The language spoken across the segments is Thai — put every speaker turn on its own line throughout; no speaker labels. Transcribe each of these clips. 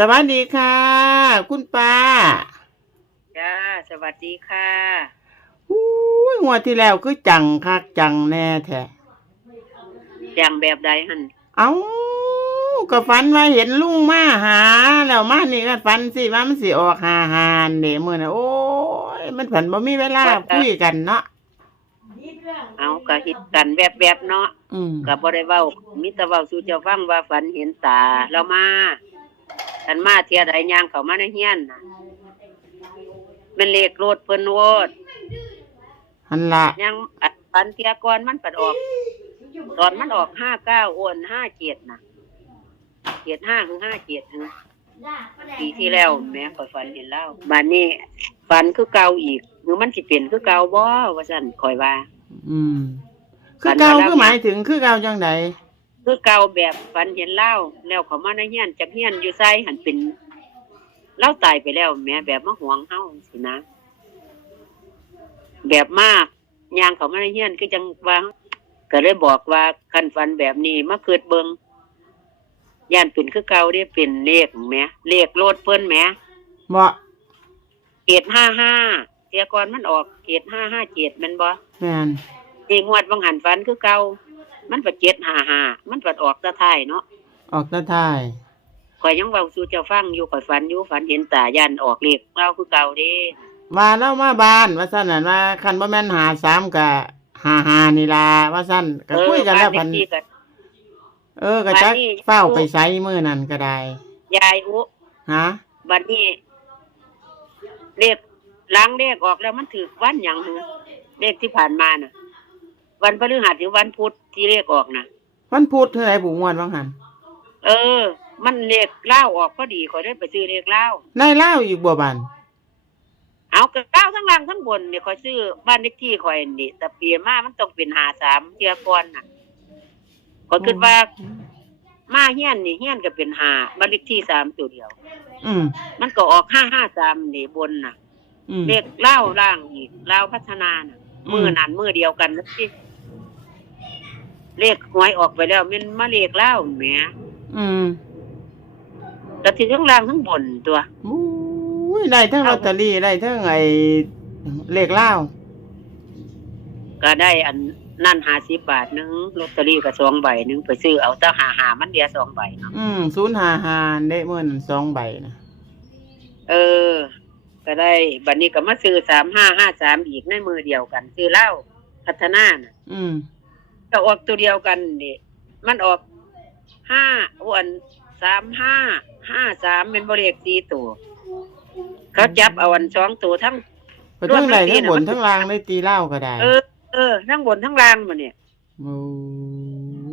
สวัสดีค่ะ คุณป้า
จ้าสวัสดีค่ะ
อู้ยงวดที่แล้วคือจังคักจังแน่แท้
อย่างแบบใดหัน
เอ้าก็ฝันว่าเห็นลุงมาหา แล้วมานี่ก็ฝันสิว่ามันสิออกหาหานเด้มื้อน่ะโอ้ยมันฝันบ่มีเวลาคุยกันเนาะ
เอาก็ฮิตกันแบบแบบๆเนาะ
อืม
ก็บ่ได้เว้ามีแต่เว้าสู่เจ้าฟังว่าฝันเห็นตาเรามา อันมาเที่ยใดย่างเข้ามาในเฮียนน่ะแมันเลขรถเพิ่นโวด
หันละ
ยังอันฝันเที่ยก่อนมันปัดออก ตอนมันออก59โอน57น่ะ75ถึง57ถึงปีที่แล้วแม่ข่อยฝันเห็นแล้วบัดนี้ฝันคือเก่าอีกหรือมันสิเป็นคือเก่าบ่ว่าซั่นข่อยว่า
อืม คือเก่าคือหมายถึงคือเก่าจังได
คือเก่าแบบฝันเห็นเล่าแล้วเขามาในเฮียนจากเฮียนอยู่ไซหันเป็นเล่าตายไปแล้วแหม่แบบมาหวงเฮาสินะ แบบมากยางเขามาในเฮียนคือจังว่าก็เลยบอกว่าคันฝันแบบนี้มาเกิดเบิงย่านเป็นคือเก่าได้เป็นเลขแหม่เลขโลดเพิ่นแหม่
เหมาะ
เกตห้าห้าเสียก่อนมันออกเกตห้าห้าเจ็ดแมันบ่
แม่น
อีงวดบางหันฝันคือเก่า มันปัดเจ็ดห้าห้ามันปัดออกตะท้ายเนาะ
ออกตาท้าย
ข่อยยังเว้าสู่เจ้าฟังอยู่ข่อยฝันอยู่ฝันเห็นตายันออกเลขเล่าคือเก่าเด้
ว่าแล้วมาบ้าน ว่าซั่นน่ะว่าคันบ่แม่นหาสามก็หาหานี่ล่ะว่าซั่นก็คุยกันแล้ว
พั
พัน
นที่กับ
เออก็จัก
บ้านนี้
เฝ้าไปไสมื้อนั้นก็ได้
ยายอุ
ฮะ
บัดนี้เลขล้างเลขออกแล้วมันถือวันหยังหือเลขที่ผ่านมาน่ะ วันพฤหัสหรือวันพุธที่เลขออกน่ะ
วันพุธเท่าไหร่บุงวนว่าหั่น
เออ มันเลขเล่าออกพอดีข่อยได้ไปซื้อเลขเล่า
ได้เล่าอีกบ่บัน
เอากระเก้าทั้งล่างทั้งบนเนี่ยข่อยซื้อบ้านเลขที่ข่อยนี่แต่เปลี่ยนมามันต้องเป็นหาสามเทียก่อนน่ะข่อยคิดว่ามาเฮียนนี่เฮียนก็เป็นหาบ้านเลขที่สามตัวเดียว
อืม
มันก็ออกห้าห้าสามนี่บนน่ะ
อืม
เลขเล่าล่างอีกเล่าพัฒนาน่ะ
อืม
มือนันมือเดียวกันนะที่ เลขหวยออกไปแล้วมันมาเลขเล่าแหม
อืม
แต่ที่ทั้งล่างทั้งบนตัว
อุ้ยได้ทั้งลอตเตอรี่ได้ทั้งไอ้เลขเล่า
ก็ได้อันนั่นหาสิบบาทหนึงลอตเตอรี่ก็สองใบหนึงไปซื้อเอาแต่หาหามันเดียวสองใบเนาะ
อืมศูนย์ห้าห้าได้เมื่อนั้นสองใบนะ
เออ ก็ได้บัดนี้ก็มาซื้อสามห้าห้าสามอีกในมือเดียวกัน ซื้อเหล้าพัฒนาน่ะ
อืม
ก็ออกตัวเดียวกันดิมันออกห้าอ้วนสามห้าห้าสามเป็นบริเวณสี่ตัว เขาจับเอาอันสองตัวทั้ง
ไปทั้งใด
รวมทั้งปี
ทั้ง
น่ะ
บน
มัน
ทั้งล่างได้ตีเหล้าก็ได้
เออเออทั้งบนทั้งล่างมาเนี่ย
โอ้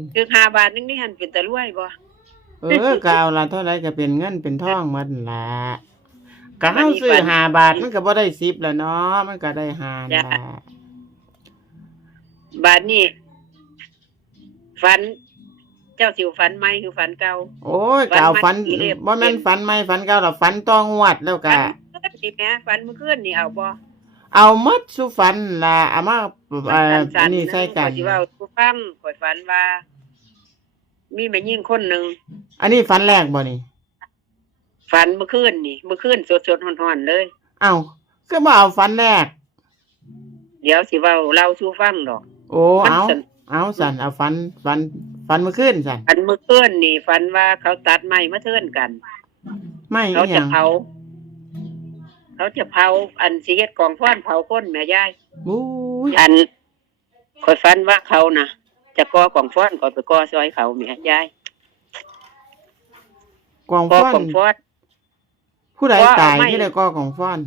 ย
คือห้าบาทนึงนี่หันเป็นตะลุ่ยบ่
เออกเอาละเท่าไรก็เป็นเงินเป็นทองหมันละก็
มัน
เฮา
มี
ซื้อ
ปัน
ห้าบาทมันก็บ่ได้สิบแล้วเนาะมันก็ได้ห้า
จ้ะ
ละ
บาทนี่ ฝัน เจ้าสิวฝันไหมคือฝันเก่า
โอ้ยก็เอาฝัน
ฝันมันกี่เล่ม
บ่แม่นฝันใหม่ฝันเก่าหรอกฝันต้องงวดแล้วก็
ฝันเมื่อคืนนี่แหม่ฝันเมื่อคืนนี่เอาบ่
เอาหมดสุฝันล่ะเอามาเอ่อ
สั
อั
น
น
ๆ
นี้ใส่กัน
ข้อยสิเว้าสู่ฟังข่อยฝันว่า มีแม่ยิ่งคนหนึ่ง
อันนี้ฝันแรกบ่นี่
ฝันเมื่อคืนนี่เมื่อคืนสดๆร้อนๆเลย
เอ้าก็บ่เอาฝันแรก
เดี๋ยวสิเว้าเล่าสู่ฟังดอก
โอ้
มัน
เอา
สัน
เอาสันเอาฝันฝันฝันเมื่อคืนสัน
อันเมื่อคืนนี่ฝันว่าเขาตัดไม้มาเทิ่นกัน
ไม่
เขา
อีห
จะ
ยัง
เผา เขาจะเผาอันสิเฮ็ดกองฟ้อนเผาคนแม่ยาย
อุ้ย
อันคอยฝันว่าเขานะจะก่อกองฟ้อนคอยไปก่อซอยเขาแม่ยาย
กอง
ก่อ
ฟ้อน
กองฟ้อน
ผู้ใด
ว่าเอา
ตาย
ไม่
ที่ได้ก่อกองฟ้อน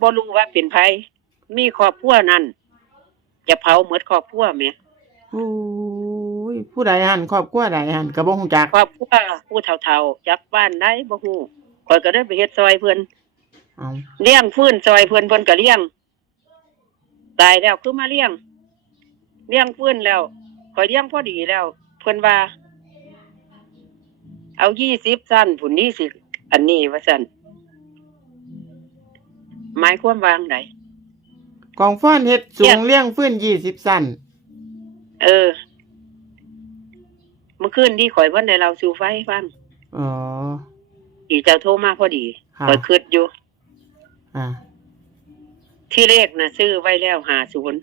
บ่รู้ว่าเป็นไผมีครอบครัวนั่นจะเผาหมดครอบครัวแม่
อุ้ยผู้ใดหันครอบครัวใดหันก็บ่ฮู้จัก
ครอบครัวผู้เฒ่าๆจักบ้านได้บ่ฮู้คอยก็ได้ไปเฮ็ดซอยเพิ่น
เอา
เลี้ยงฟื้นซอยเพิ่นเพิ่นก็เลี้ยงตายแล้วคือมาเลี้ยง เลี้ยงฟื้นแล้วคอยเลี้ยงพอดีแล้ว เพิ่นว่า เอายี่สิบสั้นผุนนี้สิอันนี้ว่าสั้นหมายความวาจั่งไหน
กองฟ้อนเฮ็ดสู
เลี้ย
ง
ง
เลี้ยงฟื้น20สั้น
เออ เมื่อคืนที่ข่อยเพิ่นได้เราสู่ไฟให้ฟัง
อ๋อ
อีเจ้าโทรมาพอดี
ค่ะ
ข่อยคิดอยู่
อ่า
ที่เลขนะซื้อไว้แล้วหาศูนย์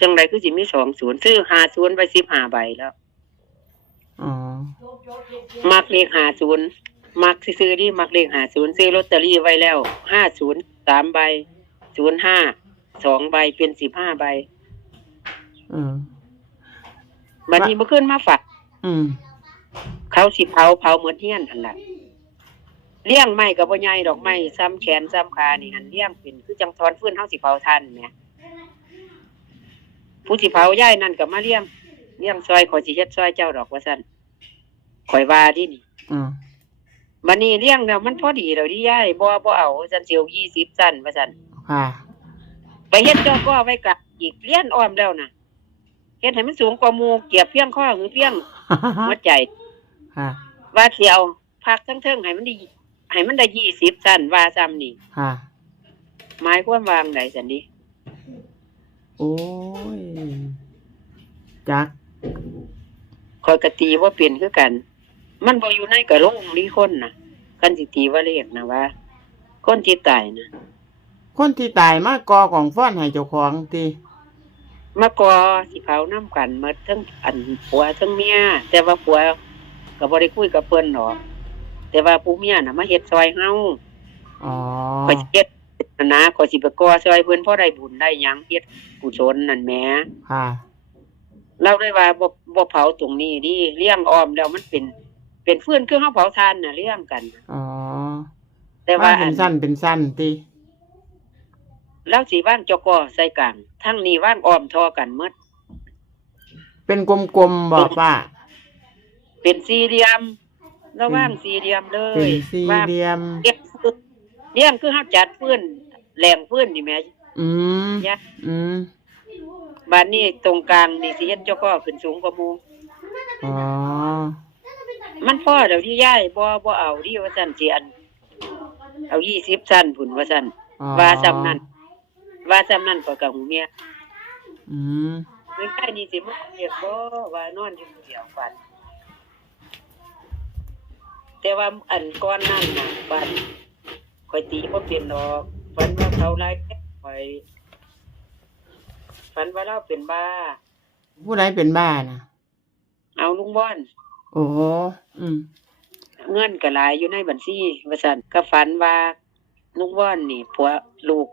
จังไรคือสิมีสองศูนย์ซื้อหาศูนย์ไว้สิบห้าใบแล้ว
อ๋อ
มักเลขหาศูนย์มักสิซื้อที่มักเลขหาศูนย์ซื้อลอตเตอรี่ไว้แล้วห้าศูนย์สามใบศูนย์ห้าสองใบเป็นสิบห้าใบ
เออ
บัดนี้เมื่อคืนมาฝาก
อืม
เขาสิเผาเผาเหมือนเฮียนอันละเลี้ยงไม้กับบ่ใหญ่ดอกไม้ซ้ำแขนซ้ำขานี่หันเลี้ยงเป็นคือจังทอนฟื้นเฮาสิเผาทันแหมผู้สิเผาย่ายนั่นก็มาเลี้ยงเลี้ยงซอยขอยสิเฮ็ดซอยเจ้าดอกว่าซั่นข่อยว่าดินี่
อ่า
บัดนี้เลี้ยงแล้วมันพอดีแล้วดิย่ายบ่บ่เอาซั่นสิเอา20ซั่นว่าซั่น
ค่ะ
ไปเฮ็ดจอก็ไว้กะอีกเลี้ยนอ้อมแล้วน่ะ เฮ็ดให้มันสูงกว่าหมู่เกียบเพียงข้อหรือเพียงหัวใจ
ค่ะ
ว่าสิเอาพักทั้งเทิงให้มันได้ให้มันได้ยี่สิบสั้นว่าซ้ำนี่
ค่ะ
หมายความวางไหนสันดิ
โอ้ยจัก
คอยกตีว่าเปลี่ยนคือกัน มันบ่อยู่ในกระโหลงลีคนน่ะคันสิตีว่าเลขนะว่าคนที่ตายนะ
คนที่ตายมากอของฟ้อนให้เจ้าของตี
มากอสิเผาน้ำกันหมาทั้งอันผัวทั้งเมียแต่ว่าผัวก็บ่ได้คุยกับเพิ่นหรอกแต่ว่าผู้เมียน่ะมาเฮ็ดซอยเฮา
อ๋อ
ข่อยสิเฮ็ดนะข่อยสิไปก่อซอยเพิ่นพอได้บุญได้หยังเฮ็ดกุศลนั่นแหม
ค่ะ
เราได้ว่าบ่บ่เผาตรงนี้ดิเลี้ยงอ้อมแล้วมันเป็น เป็นฟืนคือเฮาเผาทานน่ะเลี้ยงกัน
อ๋อ
แต่ว่า
ว่าเป็นสั้นเป็นสั้นตี
เราสิว่างจกอใส่กลางทั้งนี้ว่างอ้อมทอกันหมด
เป็นกลมๆบอกว่า
เป็นสี่เหลี่ยมเราว่างสี่เหลี่ยมเล
เป็น
ย
สี่
ว่าง
เหลี่ยม
เลี้ยงฟืนเลี้ยงคือเฮาจัดฟืนแหล่งฟืนนี่แหม่
อืม
เนี่ย
อืม
บ้านนี้ตรงกลางนี่สิเฮ็ดจกอขึ้นสูงกว่าหมู่
อ๋อ
มันพอเดี๋ยวที่ย้ายบ่บ่เอาดิว่าซั่นสิอัน เอา20ชั้นพุ่นว่าซั่น
อ๋อ
ว่าจำนั้น ว่าจำนั้นก็กับหูเมีย
อืม
ไม่ใช่นี่สิมันเรียกบ่ว่านอนอยู่ผู้เดียวฝัน แต่ว่าอันก้อนนั่นน่ะฝันข่อยตีบ่เป็นดอกฝันว่าเขาไล่ข่อยฝันว่าเราเป็นบ้า
ผู้ใดเป็นบ้านะ
เอาลุงบ้อน
โอ้โหอืม
เงินก็หลายอยู่ในบัญชีว่าซั่นก็ฝันว่าลุงบ้อนนี่ผัวลูก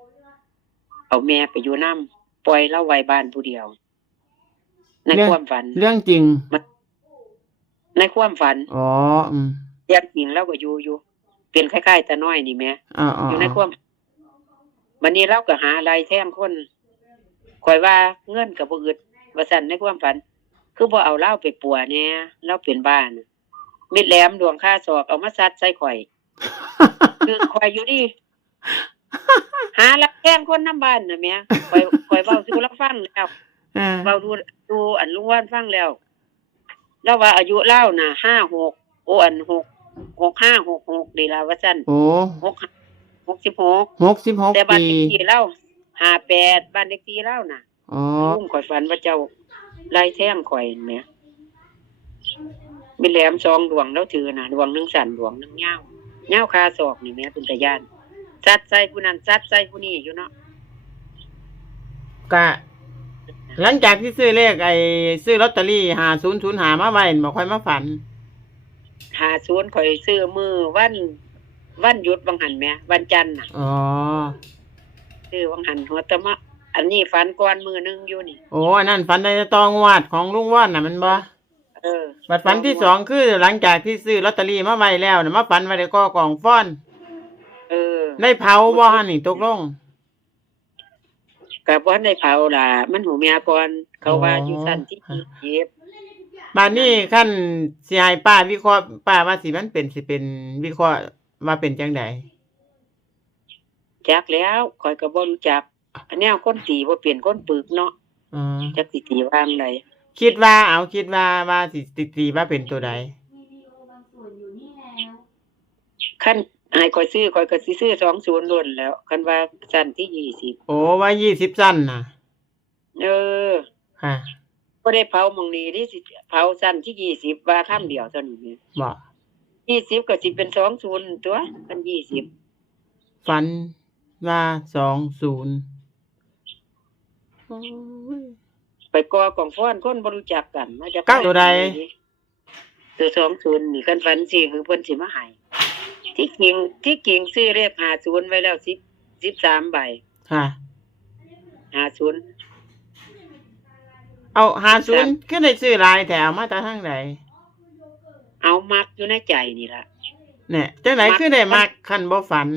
เอาแม่ไปอยู่นํปล่อยเราไว้บ้านผู้เดียว ในความฝัน
เรื่องจริง
ในความฝัน
อ๋ออืม
เรียกหญิงเราก็อยู่อยู่เป็นคล้ายๆตาน้อยนี่แหม่
อ๋ออ๋อ
อยู่ในความวันนี้เราก็หาอะไรแท่งคนคอยว่าเงินกับบ่อึดว่าสั่นในความฝัน คือบ่เอาเหล้าไปปัวแหน่เราเป็นบ้านมิดแหลมดวงค่าศอกเอามาซัดใส่ข่อย คือข่อยอยู่ดิ หาลักแท่งคนน้ำบ้านน่ะแหม่ข่อยข่อยเว้าสู่เราฟังแล้ว
อ่า
เบาดูดูอันลุงว่านฟังแล้วแล้วว่าอายุเล่าน่ะห้าหกโอ้อันหกหกห้าหกหกดีลาว่าสั้น
โอ้
หกหกสิบหก
หกสิบหก
แต่บ้าน
ปี
เลขที่เล่าห้าแปดบ้านเลขที่เล่าน่ะ
อ๋อ
ลุงข่อยฝันว่าเจ้าไล่แท่งข่อยแหม่มีแหลมซองดวงแล้วถือน่ะดวงหนึงสั่นดวงหนึงเงาเงาคาศอกนี่แหม่เป็นตะยาน ซัดใส่ผู้นั้นซัดใส่ผู้นี้อยู่เนาะ
กะหลังจากที่ซื้อเลขไอ้ซื้อลอตเตอรี่หาศูนย์ศูนย์หามาไว้บอกค่อยมาฝัน
หาศูนย์ข่อยซื้อมือวันวันหยุดวังหันแหม่วันจันทร์น่ะ
อ๋อ
คือวังหันหัวตะมะอันนี้ฝันก่อนมือหนึงอยู่นี่
โอ้อันนั้นฝันในตองวดของลุงว่านน่ะมันบ่
เออ
บัดฝันที่สองคือหลังจากที่ซื้อลอตเตอรี่มาไว้แล้วน่ะมาฝันว่าได้ก่อกองฟ้อน
เออ
ได้เผาบ่ฮะนี่ตกลง
กับว่าได้เผาล่ะ มันหูเมียก่อนเขาว่า
อ๋อ
อยู่สั้นที่เย็บ
บัดนี้ขั้นสิให้ป้าวิเคราะห์ป้าว่าสิมันเป็นสิเป็นวิเคราะห์ว่าเป็นจังได
จักแล้วคอยก็บ่รู้จักอันแนวคนตีบ่เปลี่ยนคนปึกเนาะ
อ๋อ
จักสิตีวางได
คิดว่าเอาคิดว่าว่าสิติตีว่าเป็นตัวใด
คัน ให้คอยซื้อคอยก็สิซื้อ20ล้วนแล้วคันว่าสั้นที่
โอ้ว่ายี่สิบสั้นน่ะ
20เออ
ค่ะ
บ่ได้เผาหมองนี้ที่สิเผาสั้นที่20ว่าคำเดียวเท่านี้แหม
บอก
ยี่สิบก็สิเป็นสองศูนย์ตัวกันยี่สิบ
ฝันว่าสองศูนย์โอ้ย
ไปกอกองฟ้อนคนบรู้จักกันมาจะ
เก้าตัวใด
ตัวสองศูนย์นี่กันฝันสิคือเพิ่นสิมาใหาย ที่เก่งที่เก่งซื้อเลขหาศูนย์ไว้แล้วสิบสิบสามใบ
ค่ะ
หาศูนย์
เอาหาศูนย์ก็ได้ซื้อหลายแต่เอามาจากทางไหน
เอามักอยู่ในใจนี่ล่ะ
เนี่ยจังไหนคือได้มักคันบ่ฝัน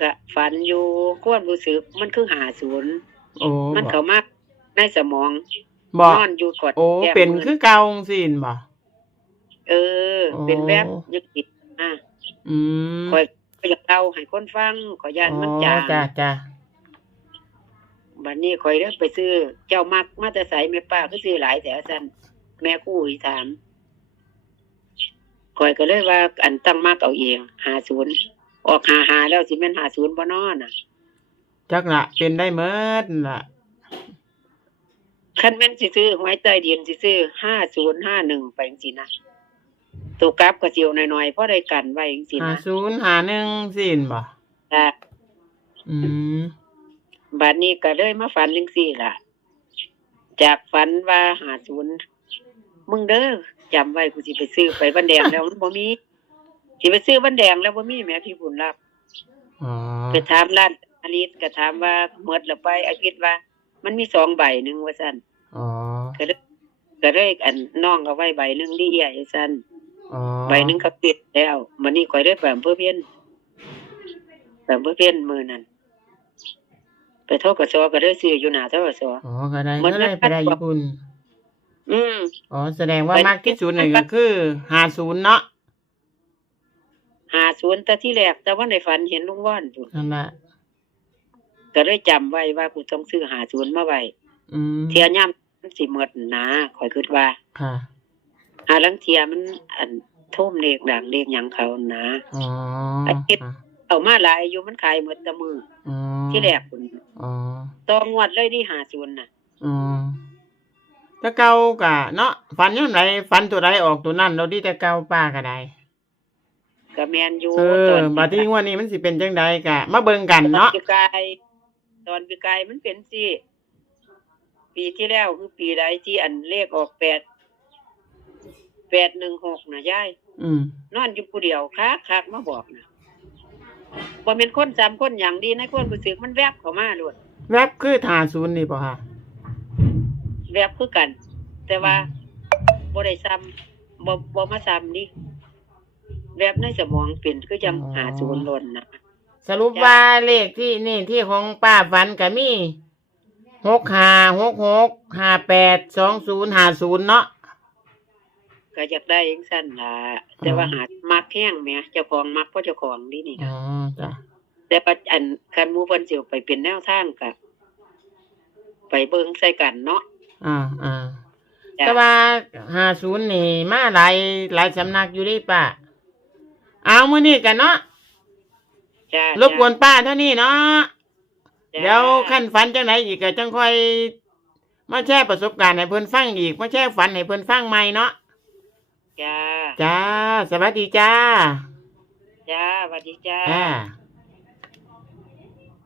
ก็ฝันอยู่ความรู้สึกมันคือหาศูนย์
โอ้
มัน
บ่
เข้ามาในสมอง
บ่
นอนอยู่กอด
โอ้
แก้ม
เป็น
มื
คือเก่าจังซี่นบ่
เออ เป็นแบบ
โอ้
ยึกติดอะ
อืม
คอยก็อยากเล่าให้คนฟังขอยยานมัน
อ๋อ
จาง
จ้าจ้า
บัดนี้คอยเด้อไปซื้อ เจ้ามักมาแต่ใสแม่ป้าก็ซื้อหลายแต่ซั่นแม่กู้อีถามคอยก็เลยว่า อันตั้งมักเอาเอง50ออกหาๆแล้วสิแม่น50บ่นอน่ะ
จักละเป็นได้เมิดล่ะ
คันแม่นสิซื้อหวยใต้ดินสิซื้อ5051ไปจังซี่นะ ตัวกลับก็สิเอาหน่อยๆพอได้กันไว้จังซี่
หา
นะ
ศูนย์หาหนึ่งสี่นบ่
จ้ะ
อืม
บัดนี้ก็เลยมาฝันจังซี่ล่ะ จากฝันว่า50มึงเด้อจำไว้กูสิไปซื้อไปบันแดงแล้วมันบ่มีสิไปซื้อบันแดงแล้วบ่มีแหม่พี่บุญรับ
อ๋อ
ไปถามร้านอลิสก็ถามว่าหมดแล้วไปอาทิตย์ว่า มันมีสองใบหนึงว่าซั่น
อ๋อ
ก็เลยก็เลยอันน้องเอาไว้ใบหนึงดีเอียอยู่ซั่น
อ๋อ
ใบหนึงก็ปิดแล้วมันนี้ข่อยได้ไปอำเภอเพียนไปอำเภอเพียนมื้อนั้นไปทกสก็ได้ซื้ออยู่หน้าทกส
อ๋อก็ได้
เหมือน
ก็ได้ไปได้ญี่ปุ่น
อืม
อ๋อแสดงว่า
ไป
มากที่สุดนี่ก็คือหาศูนย์เนาะ
หาศูนย์แต่ที่แรกแต่ว่าในฝันเห็นลุงว่านพุ่น
นั่นแหละ
ก็เลยจำไว้ว่ากูต้องซื้อหาศูนย์มาไว้
อืม
เทียย่ำมันสิหมดหนาข่อยคิดว่า
ค่ะ
หาลังเทียมันอันท่มเลขดังเลขหยังเขาหนา
อ๋อ
อาทิตย์
ค่ะ
เอามาหลายอยู่มันขายหมดแตะมือ
อ๋อ
ที่แรกคุณ
อ๋อ
ตองวดเลยที่หาศูนย์น่ะ
อ๋อแต่เก่ากะเนาะฝันยังไงฝันตัวใดออกตัวนั้นเราดีแต่เก่าป้าก็ได้
ก็แมนอยู่
เอ
ต
อ
อน
บัดนี้งวันนี้มันสิเป็นจังใดกะ มาเบิ่งกันเนาะ
ตอปีกายตอนปีกายมันเป็นสิปีที่แล้วคือปีใดที่อันเลขออกแปด แปดหนึ่งหกนะยาย
อืม
นอนอยู่ผู้เดียวคักคักมาบอกนะบ่เป็นคนจำคนอย่างดีในคนรู้สึกมันแวบเข้ามาโลด
แวบคือหาศูนย์นี่ป่ะค่ะ
แวบคือกัน แต่ว่าบ่ได้ซ้ำบ่บ่มาซ้ำนี่แวบในสมองเป็นคือจังหาศูนย์หล่นนะ
สรุปว่าเลขที่นี่ที่ของป้าฝันก็มีหกห้าหกหกห้าแปดสองศูนย์ห้าศูนย์เนาะ
ก็อยากได้จังซั่นล่ะแต่ว่าหามักแห้งแหมเจ้าของมักเพราะเจ้าของนี่นี่
อ๋อ
ค่ะ
จ้ะ
แต่ปัจอันคันหมู่เพิ่นสิเอาไปเป็นแนวทางก็ไปเบิ่งใส่กันเนาะ
อ่าอ่า
จ้ะ
แต่ว่าห้าศูนย์นี่มาหลายหลายสำนักอยู่ดิป้าเอามื้อนี้กันเนาะ
จ้าร
บกวนป้าเท่านี้เนาะ
จ้า
เดี๋ยวขั้นฝันจังไหนอีกก็จังค่อยมาแชร์ประสบการณ์ให้เพิ่นฟังอีกมาแชร์ฝันให้เพิ่นฟังใหม่เนาะ
จ้า
จ้า สวัสดีจ้า
จ้าสวัสดีจ้า
จ้า